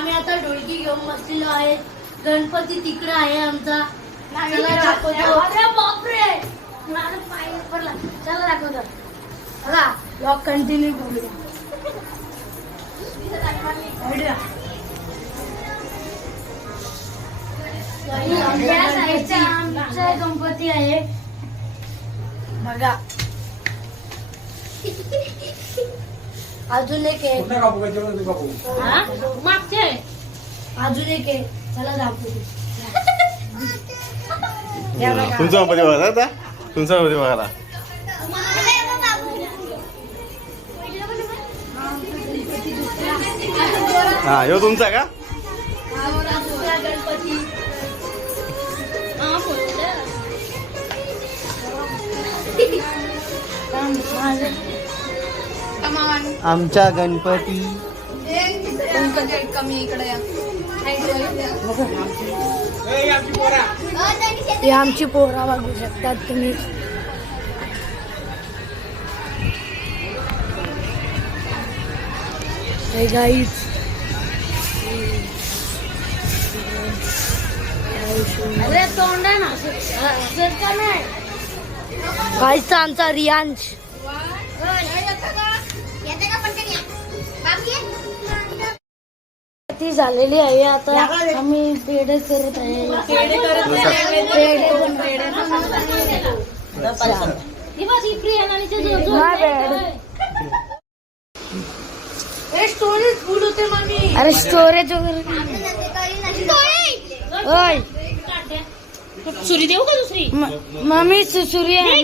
आम्ही आता ढोलकी घेऊन बसलेलो आहे. गणपती तिकडे आहे आमचा. चला दाखवतो. अरे बापरे, मला पाय पडला. चला दाखवतो. चला ब्लॉग कंटिन्यू करूया. या साईडचा आमचा गणपती आहे बघा. अजून एक आहे. मागचे अजून एक आहे. चला दाखवतो. तुमचा गणपती बघा आता. तुमचा गणपती बघायला हा यो तुमचा का? गणपती आमचा गणपती. कमी इकडे ही आमची पोरा बघू शकतात तुम्ही. हे गाईज अरे तोंड आहे ना गाईचा आमचा रियांश. ती झालेली आहे. आता आम्ही पेढे करत आहे. स्टोरेज फुल होते मम्मी. अरे स्टोरेज वगैरे सुरी देऊ का दुसरी? मम्मी सुरी आहे.